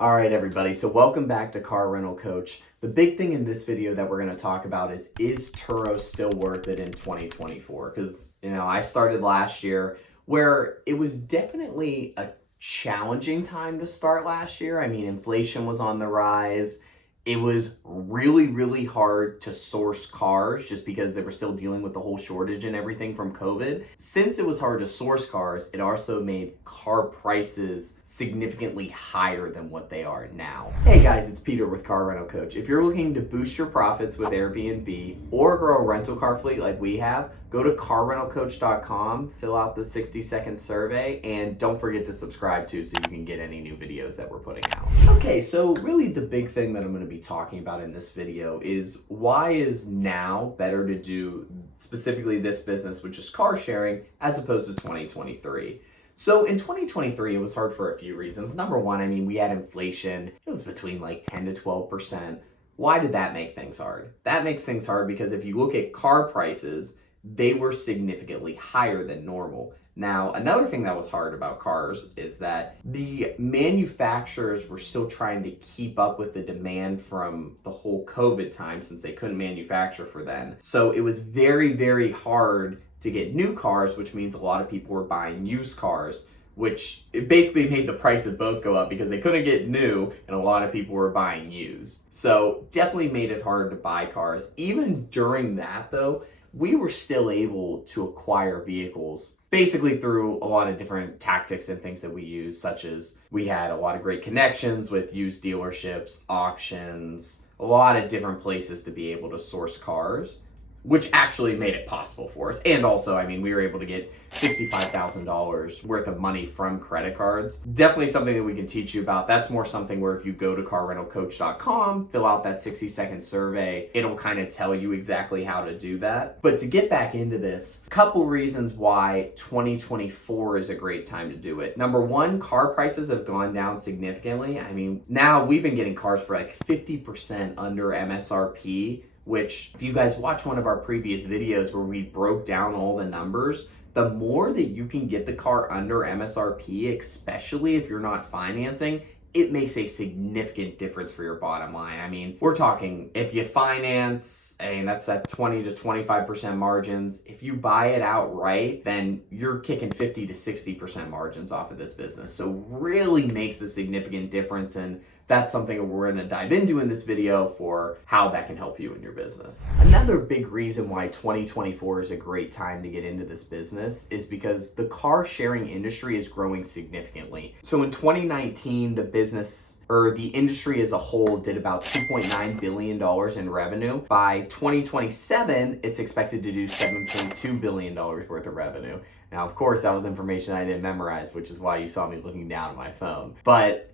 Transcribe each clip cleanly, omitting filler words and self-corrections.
All right, everybody. So welcome back to Car Rental Coach. The big thing in this video that we're going to talk about is Turo still worth it in 2024? Because, I started last year where it was definitely a challenging time to start last year. I mean, inflation was on the rise. It was really, really hard to source cars just because they were still dealing with the whole shortage and everything from COVID. Since it was hard to source cars, it also made car prices significantly higher than what they are now. Hey guys, it's Peter with Car Rental Coach. If you're looking to boost your profits with Airbnb or grow a rental car fleet like we have, go to carrentalcoach.com, fill out the 60-second survey, and don't forget to subscribe too so you can get any new videos that we're putting out. Okay, so really the big thing that I'm going to be talking about in this video is why is now better to do specifically this business, which is car sharing, as opposed to 2023. So in 2023, it was hard for a few reasons. Number one, we had inflation. It was between like 10 to 12%. Why did that make things hard? That makes things hard because if you look at car prices, they were significantly higher than normal. Now, another thing that was hard about cars is that the manufacturers were still trying to keep up with the demand from the whole COVID time since they couldn't manufacture for then. So it was very, very hard to get new cars, which means a lot of people were buying used cars, which it basically made the price of both go up because they couldn't get new and a lot of people were buying used. So definitely made it harder to buy cars. Even during that though, we were still able to acquire vehicles basically through a lot of different tactics and things that we use, such as we had a lot of great connections with used dealerships, auctions, a lot of different places to be able to source cars, which actually made it possible for us. And also, we were able to get $65,000 worth of money from credit cards. Definitely something that we can teach you about. That's more something where if you go to carrentalcoach.com, fill out that 60-second survey, it'll kind of tell you exactly how to do that. But to get back into this, a couple reasons why 2024 is a great time to do it. Number one, car prices have gone down significantly. Now we've been getting cars for like 50% under MSRP, which if you guys watch one of our previous videos where we broke down all the numbers, the more that you can get the car under MSRP, especially if you're not financing, it makes a significant difference for your bottom line. We're talking if you finance, and that's at 20 to 25% margins. If you buy it outright, then you're kicking 50 to 60% margins off of this business. So really makes a significant difference, and that's something that we're going to dive into in this video for how that can help you in your business. Another big reason why 2024 is a great time to get into this business is because the car sharing industry is growing significantly. So in 2019, the industry as a whole did about $2.9 billion in revenue. By 2027, it's expected to do $7.2 billion worth of revenue. Now, of course, that was information I didn't memorize, which is why you saw me looking down at my phone. But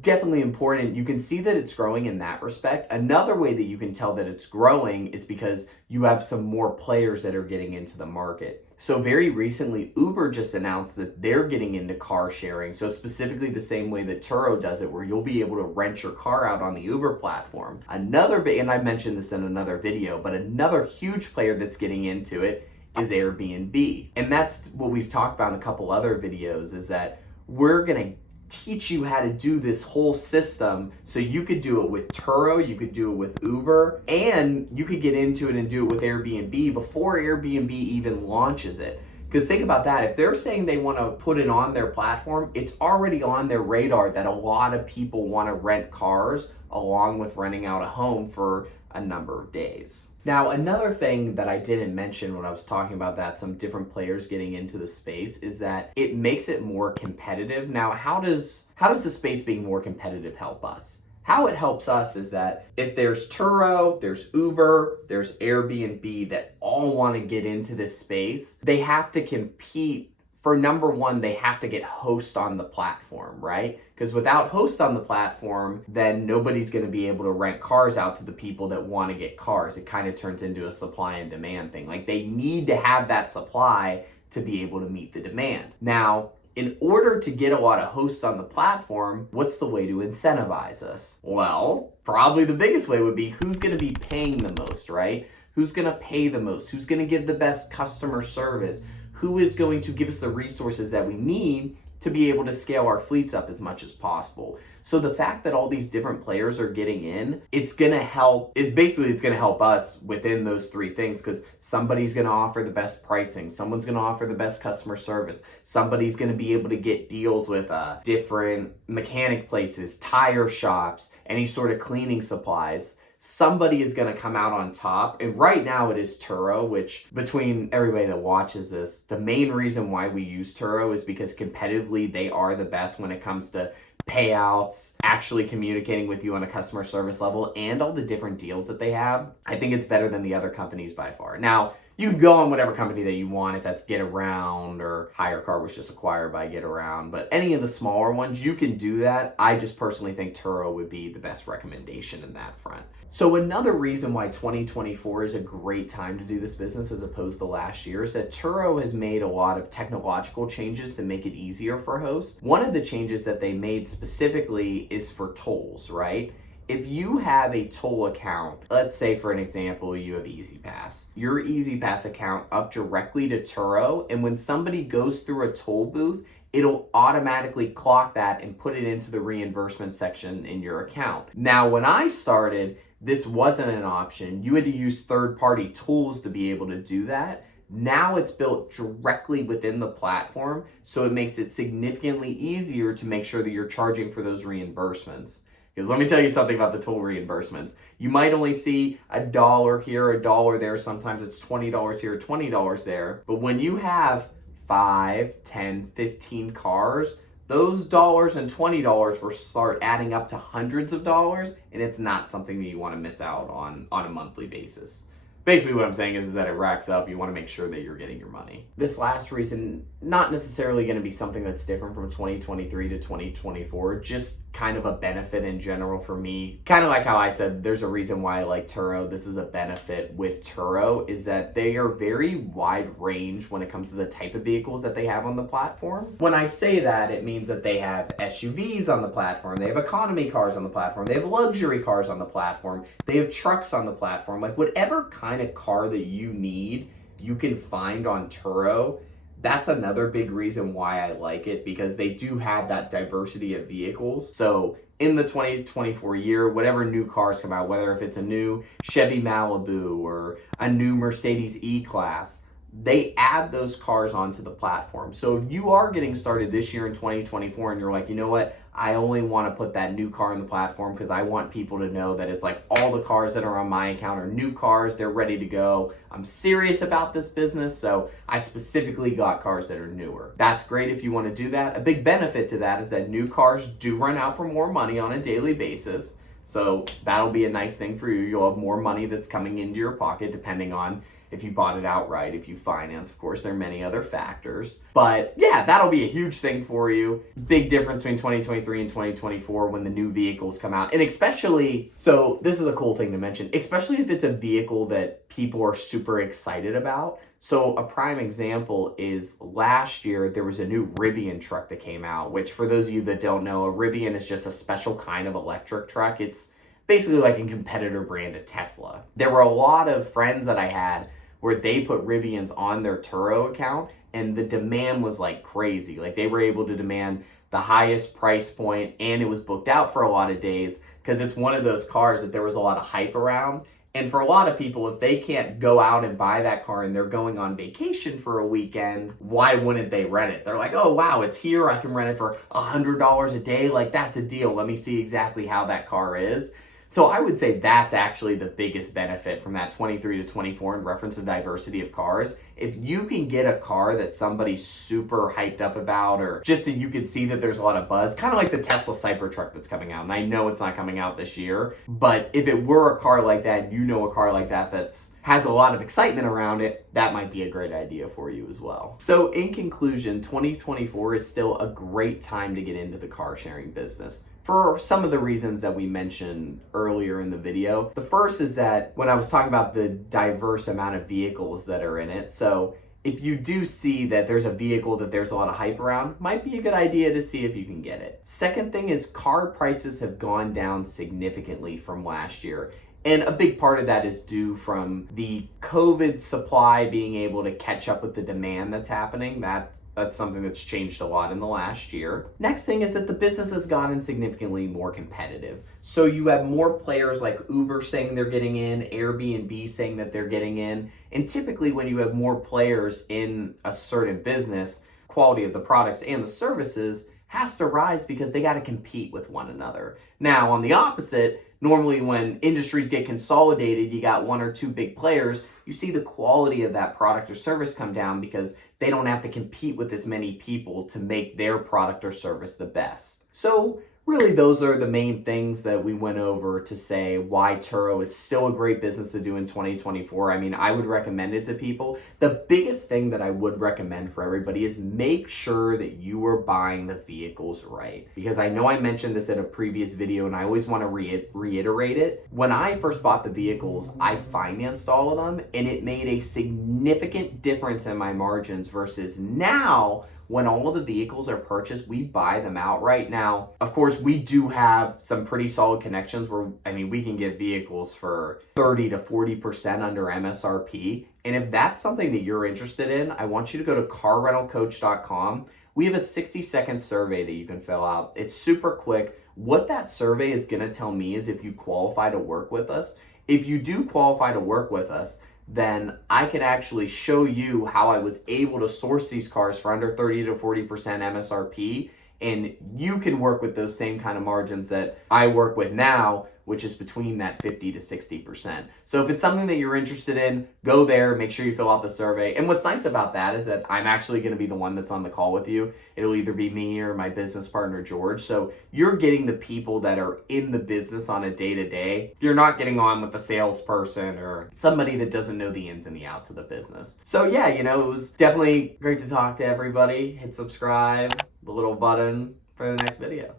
definitely important. You can see that it's growing in that respect. Another way that you can tell that it's growing is because you have some more players that are getting into the market. So very recently, Uber just announced that they're getting into car sharing. So specifically the same way that Turo does it, where you'll be able to rent your car out on the Uber platform. And I mentioned this in another video, but another huge player that's getting into it is Airbnb. And that's what we've talked about in a couple other videos, is that we're going to teach you how to do this whole system so you could do it with Turo, you could do it with Uber, and you could get into it and do it with Airbnb before Airbnb even launches it. Because think about that, if they're saying they want to put it on their platform, it's already on their radar that a lot of people want to rent cars along with renting out a home for a number of days. Now, another thing that I didn't mention when I was talking about that some different players getting into the space is that it makes it more competitive. Now, how does the space being more competitive help us? How it helps us is that if there's Turo, there's Uber, there's Airbnb that all want to get into this space, they have to compete. For number one, they have to get host on the platform, right? Because without host on the platform, then nobody's going to be able to rent cars out to the people that want to get cars. It kind of turns into a supply and demand thing. Like they need to have that supply to be able to meet the demand. Now, in order to get a lot of hosts on the platform, what's the way to incentivize us? Well, probably the biggest way would be who's going to be paying the most, right? Who's going to pay the most? Who's going to give the best customer service? Who is going to give us the resources that we need to be able to scale our fleets up as much as possible. So the fact that all these different players are getting in, it's going to help. It's going to help us within those three things, because somebody's going to offer the best pricing. Someone's going to offer the best customer service. Somebody's going to be able to get deals with different mechanic places, tire shops, any sort of cleaning supplies. Somebody is going to come out on top. And right now it is Turo, which between everybody that watches this, the main reason why we use Turo is because competitively they are the best when it comes to payouts, actually communicating with you on a customer service level, and all the different deals that they have. I think it's better than the other companies by far. Now, you can go on whatever company that you want, if that's Get Around or HireCar was just acquired by Get Around, but any of the smaller ones, you can do that. I just personally think Turo would be the best recommendation in that front. So another reason why 2024 is a great time to do this business as opposed to last year is that Turo has made a lot of technological changes to make it easier for hosts. One of the changes that they made specifically is for tolls, right? If you have a toll account, let's say for an example, you have EasyPass. Your EasyPass account up directly to Turo, and when somebody goes through a toll booth, it'll automatically clock that and put it into the reimbursement section in your account. Now, when I started, this wasn't an option. You had to use third-party tools to be able to do that. Now it's built directly within the platform, so it makes it significantly easier to make sure that you're charging for those reimbursements. Because let me tell you something about the toll reimbursements. You might only see $1 here, $1 there. Sometimes it's $20 here, $20 there. But when you have 5, 10, 15 cars, those dollars and $20 will start adding up to hundreds of dollars, and it's not something that you want to miss out on a monthly basis. Basically what I'm saying is that it racks up. You want to make sure that you're getting your money. This last reason, not necessarily going to be something that's different from 2023 to 2024, just kind of a benefit in general for me. Kind of like how I said, there's a reason why I like Turo. This is a benefit with Turo, is that they are very wide range when it comes to the type of vehicles that they have on the platform. When I say that, it means that they have SUVs on the platform, they have economy cars on the platform, they have luxury cars on the platform, they have trucks on the platform. Like whatever kind of car that you need, you can find on Turo. That's another big reason why I like it, because they do have that diversity of vehicles. So in the 2024 year, whatever new cars come out, whether if it's a new Chevy Malibu or a new Mercedes E-Class, they add those cars onto the platform. So if you are getting started this year in 2024 and you're like, you know what, I only want to put that new car on the platform because I want people to know that it's like all the cars that are on my account are new cars, they're ready to go. I'm serious about this business, so I specifically got cars that are newer. That's great if you want to do that. A big benefit to that is that new cars do run out for more money on a daily basis. So that'll be a nice thing for you. You'll have more money that's coming into your pocket depending on if you bought it outright, if you finance. Of course, there are many other factors. But yeah, that'll be a huge thing for you. Big difference between 2023 and 2024 when the new vehicles come out. And especially, so this is a cool thing to mention, especially if it's a vehicle that people are super excited about. So a prime example is last year, there was a new Rivian truck that came out, which for those of you that don't know, a Rivian is just a special kind of electric truck. It's basically like a competitor brand of Tesla. There were a lot of friends that I had where they put Rivians on their Turo account, and the demand was like crazy. Like they were able to demand the highest price point, and it was booked out for a lot of days because it's one of those cars that there was a lot of hype around. And for a lot of people, if they can't go out and buy that car and they're going on vacation for a weekend, why wouldn't they rent it? They're like, oh wow, it's here, I can rent it for $100 a day. Like that's a deal. Let me see exactly how that car is. So I would say that's actually the biggest benefit from that 23 to 24 in reference to diversity of cars. If you can get a car that somebody's super hyped up about, or just that you can see that there's a lot of buzz, kind of like the Tesla Cybertruck that's coming out. And I know it's not coming out this year, but if it were a car like that, you know, a car like that has a lot of excitement around it, that might be a great idea for you as well. So in conclusion, 2024 is still a great time to get into the car sharing business, for some of the reasons that we mentioned earlier in the video. The first is that when I was talking about the diverse amount of vehicles that are in it, so if you do see that there's a vehicle that there's a lot of hype around, might be a good idea to see if you can get it. Second thing is car prices have gone down significantly from last year. And a big part of that is due from the COVID supply being able to catch up with the demand that's happening. That's something that's changed a lot in the last year. Next thing is that the business has gotten significantly more competitive. So you have more players like Uber saying they're getting in, Airbnb saying that they're getting in. And typically when you have more players in a certain business, quality of the products and the services has to rise because they got to compete with one another. Now, on the opposite, normally when industries get consolidated, you got one or two big players, you see the quality of that product or service come down because they don't have to compete with as many people to make their product or service the best. So really, those are the main things that we went over to say why Turo is still a great business to do in 2024. I mean, I would recommend it to people. The biggest thing that I would recommend for everybody is make sure that you are buying the vehicles right. Because I know I mentioned this in a previous video and I always want to reiterate it. When I first bought the vehicles, I financed all of them and it made a significant difference in my margins versus now. When all of the vehicles are purchased, we buy them outright. Now, of course, we do have some pretty solid connections where, I mean, we can get vehicles for 30 to 40% under MSRP. And if that's something that you're interested in, I want you to go to carrentalcoach.com. We have a 60-second survey that you can fill out. It's super quick. What that survey is going to tell me is if you qualify to work with us. If you do qualify to work with us, then I can actually show you how I was able to source these cars for under 30 to 40% MSRP. And you can work with those same kind of margins that I work with now, which is between that 50 to 60%. So if it's something that you're interested in, go there, make sure you fill out the survey. And what's nice about that is that I'm actually going to be the one that's on the call with you. It'll either be me or my business partner, George. So you're getting the people that are in the business on a day-to-day. You're not getting on with a salesperson or somebody that doesn't know the ins and the outs of the business. So yeah, it was definitely great to talk to everybody. Hit subscribe, the little button for the next video.